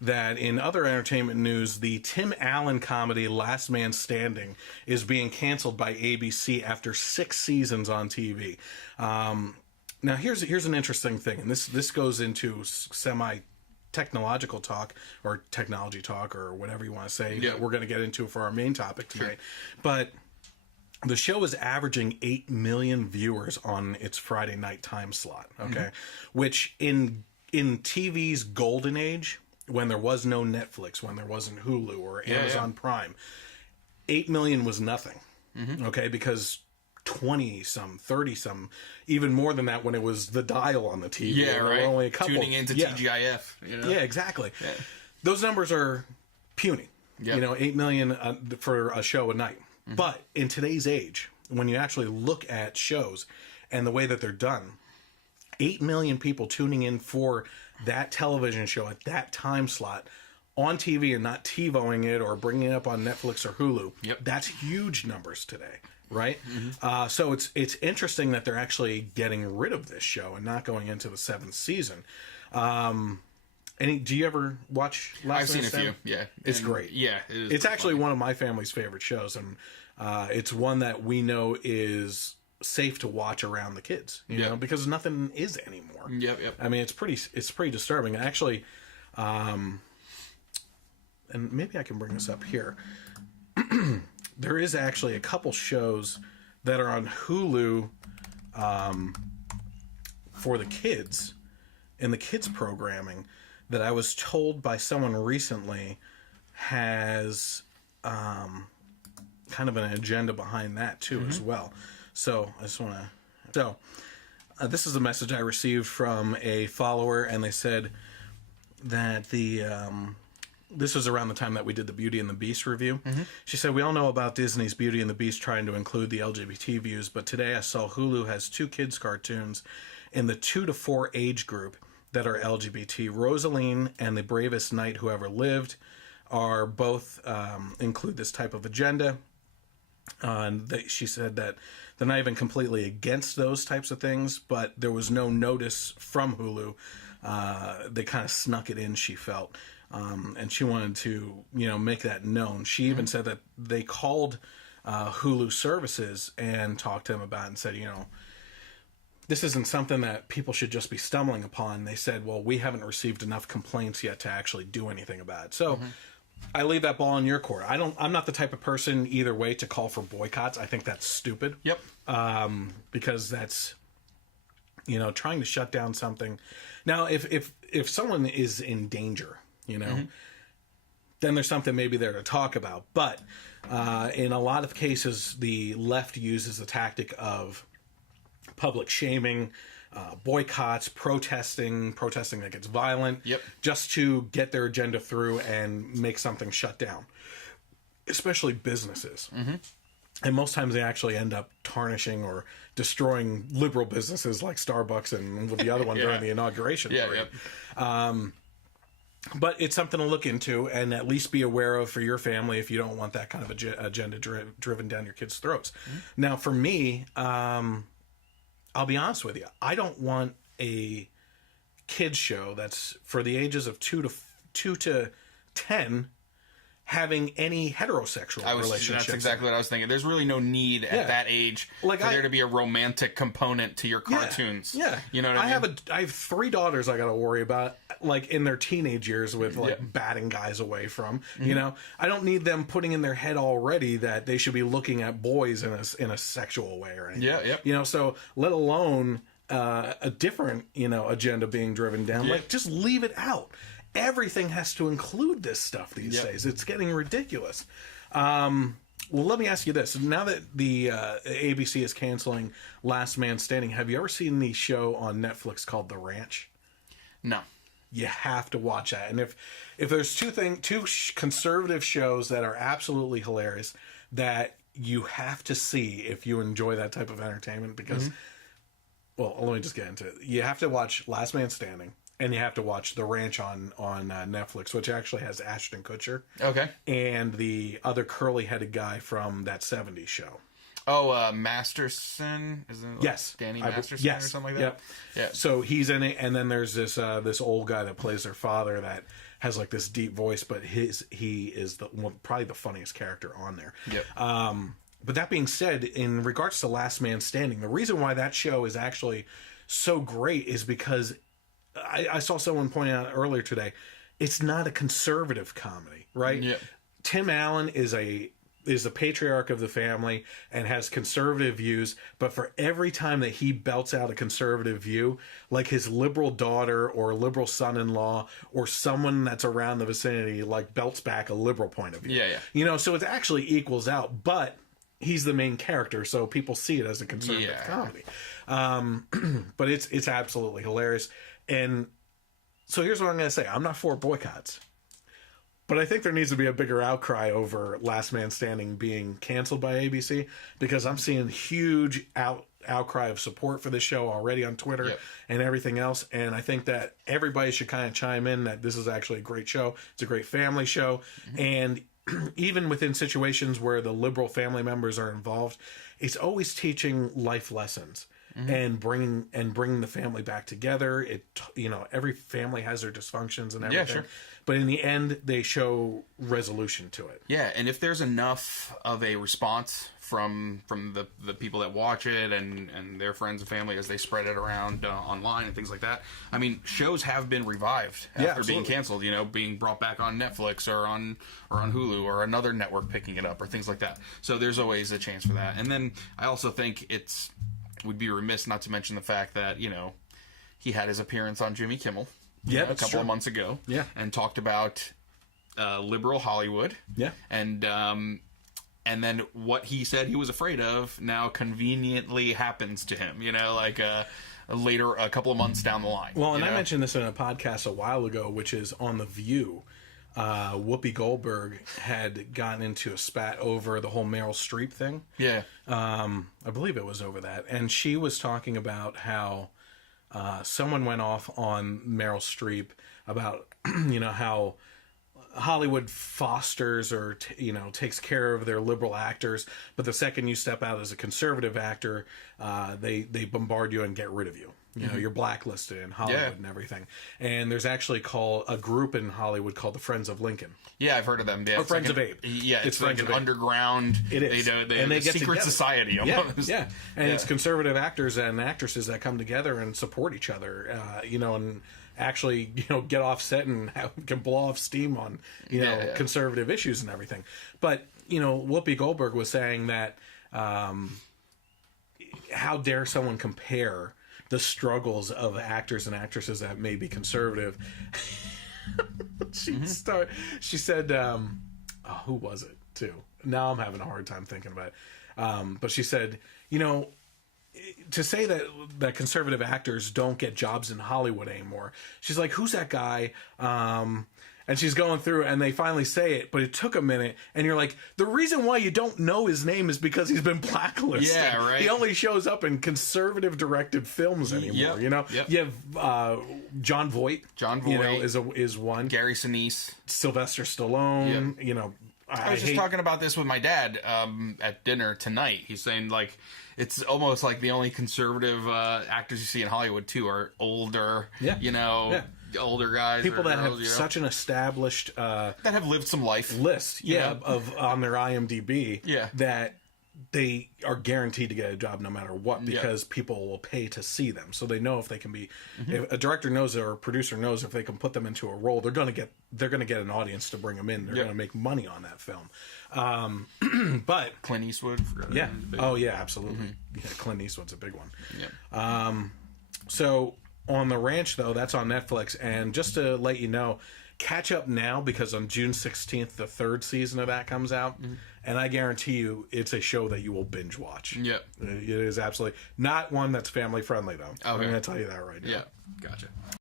that in other entertainment news, the Tim Allen comedy Last Man Standing is being canceled by ABC after 6 seasons on TV. Now, here's an interesting thing, and this goes into technological talk or technology talk or whatever you want to say that we're going to get into for our main topic tonight. Sure. But the show is averaging 8 million viewers on its Friday night time slot, okay? Which in TV's golden age, when there was no Netflix, when there wasn't Hulu or Amazon Prime, 8 million was nothing, okay? Because 20-some, 30-some, even more than that when it was the dial on the TV. Yeah, right. There were only a couple. Tuning into TGIF. You know? Yeah, exactly. Yeah. Those numbers are puny. Yep. 8 million for a show a night. But in today's age, when you actually look at shows and the way that they're done, 8 million people tuning in for that television show at that time slot on TV and not TiVoing it or bringing it up on Netflix or Hulu, that's huge numbers today, right? So it's interesting that they're actually getting rid of this show and not going into the 7th season. Do you ever watch Last Man Standing? I've seen a few, yeah. It's great. Yeah. It's actually one of my family's favorite shows, and it's one that we know is safe to watch around the kids, you know, because nothing is anymore. Yep. I mean, it's pretty disturbing. Actually, and maybe I can bring this up here. There is actually a couple shows that are on Hulu for the kids, in the kids programming, that I was told by someone recently has kind of an agenda behind that too as well. So I just want to... this is a message I received from a follower, and they said that this was around the time that we did the Beauty and the Beast review. She said, we all know about Disney's Beauty and the Beast trying to include the LGBT views, but today I saw Hulu has 2 kids cartoons in the 2 to 4 age group that are LGBT. Rosaline and The Bravest Knight Who Ever Lived are both include this type of agenda. She said that they're not even completely against those types of things, but there was no notice from Hulu. They kind of snuck it in, she felt. And she wanted to, make that known. She even said that they called Hulu services and talked to them about it and said, this isn't something that people should just be stumbling upon. They said, well, we haven't received enough complaints yet to actually do anything about it. So I leave that ball in your court. I'm not the type of person either way to call for boycotts. I think that's stupid. Yep. Because that's, trying to shut down something. Now, if someone is in danger, then there's something maybe there to talk about. But in a lot of cases, the left uses the tactic of public shaming, boycotts, protesting that gets violent, just to get their agenda through and make something shut down, especially businesses. And most times they actually end up tarnishing or destroying liberal businesses like Starbucks and the other one during the inauguration. But it's something to look into and at least be aware of for your family if you don't want that kind of agenda driven down your kids' throats. Now, for me, I'll be honest with you. I don't want a kids show that's for the ages of 2 to 10 having any heterosexual relationships. That's exactly what I was thinking. There's really no need at that age for there to be a romantic component to your cartoons. You know what I mean? I have 3 daughters I got to worry about, in their teenage years with batting guys away from. I don't need them putting in their head already that they should be looking at boys in a sexual way or anything. So let alone a different agenda being driven down. Just leave it out. Everything has to include this stuff these days. It's getting ridiculous. Well, let me ask you this. Now that the ABC is canceling Last Man Standing, have you ever seen the show on Netflix called The Ranch? No. You have to watch that. And if there's two conservative shows that are absolutely hilarious that you have to see if you enjoy that type of entertainment, because, well, let me just get into it. You have to watch Last Man Standing. And you have to watch The Ranch on Netflix, which actually has Ashton Kutcher. Okay. And the other curly-headed guy from that 70s show. Oh, Masterson? Isn't it Danny Masterson or something like that? Yeah. So he's in it, and then there's this old guy that plays their father that has like this deep voice, but he is probably the funniest character on there. Yep. But that being said, in regards to Last Man Standing, the reason why that show is actually so great is because I saw someone point out earlier today, it's not a conservative comedy, right? Yeah. Tim Allen is a patriarch of the family and has conservative views, but for every time that he belts out a conservative view, like his liberal daughter or liberal son-in-law or someone that's around the vicinity like belts back a liberal point of view. Yeah, yeah. You know, so it actually equals out, but he's the main character, so people see it as a conservative comedy. But it's absolutely hilarious. And so here's what I'm going to say. I'm not for boycotts. But I think there needs to be a bigger outcry over Last Man Standing being canceled by ABC, because I'm seeing huge outcry of support for this show already on Twitter and everything else. And I think that everybody should kind of chime in that this is actually a great show. It's a great family show. And even within situations where the liberal family members are involved, it's always teaching life lessons. And bringing the family back together. Every family has their dysfunctions and everything. Yeah, sure. But in the end, they show resolution to it. Yeah, and if there's enough of a response from the people that watch it and their friends and family as they spread it around online and things like that, I mean, shows have been revived after being canceled. Being brought back on Netflix or on Hulu or another network picking it up or things like that. So there's always a chance for that. And then I also think would be remiss not to mention the fact that, he had his appearance on Jimmy Kimmel a couple of months ago and talked about liberal Hollywood. Yeah. And then what he said he was afraid of now conveniently happens to him, later, a couple of months down the line. Well, and I mentioned this in a podcast a while ago, which is on The View. Whoopi Goldberg had gotten into a spat over the whole Meryl Streep thing. Yeah. I believe it was over that. And she was talking about how someone went off on Meryl Streep about, how Hollywood fosters or, takes care of their liberal actors. But the second you step out as a conservative actor, they bombard you and get rid of you. You're blacklisted in Hollywood and everything. And there's actually a group in Hollywood called the Friends of Lincoln. Yeah, I've heard of them. Yeah, or Friends of Abe. Yeah, it's like an underground. It is. They get secret together. Society almost. Yeah. And it's conservative actors and actresses that come together and support each other, and actually, get off set and can blow off steam on, conservative issues and everything. But, Whoopi Goldberg was saying that how dare someone compare the struggles of actors and actresses that may be conservative. She said, who was it too? Now I'm having a hard time thinking about it. But she said, to say that conservative actors don't get jobs in Hollywood anymore. She's like, who's that guy? And she's going through, and they finally say it, but it took a minute. And you're like, the reason why you don't know his name is because he's been blacklisted. Yeah, right. He only shows up in conservative-directed films anymore. You have John Voight. John Voight is one. Gary Sinise, Sylvester Stallone. Yep. I was just talking about this with my dad at dinner tonight. He's saying it's almost like the only conservative actors you see in Hollywood too are older. Older guys, people that have such an established that have lived some life list, of on their IMDb, that they are guaranteed to get a job no matter what, because people will pay to see them, so they know if they can be. If a director knows or a producer knows if they can put them into a role, they're going to get an audience to bring them in. They're going to make money on that film. But Clint Eastwood, absolutely. Yeah, Clint Eastwood's a big one. So. On the Ranch, though, that's on Netflix. And just to let you know, catch up now, because on June 16th, the third season of that comes out. And I guarantee you it's a show that you will binge watch. Yep. It is absolutely not one that's family friendly, though. Okay. I'm going to tell you that right now. Yeah, gotcha.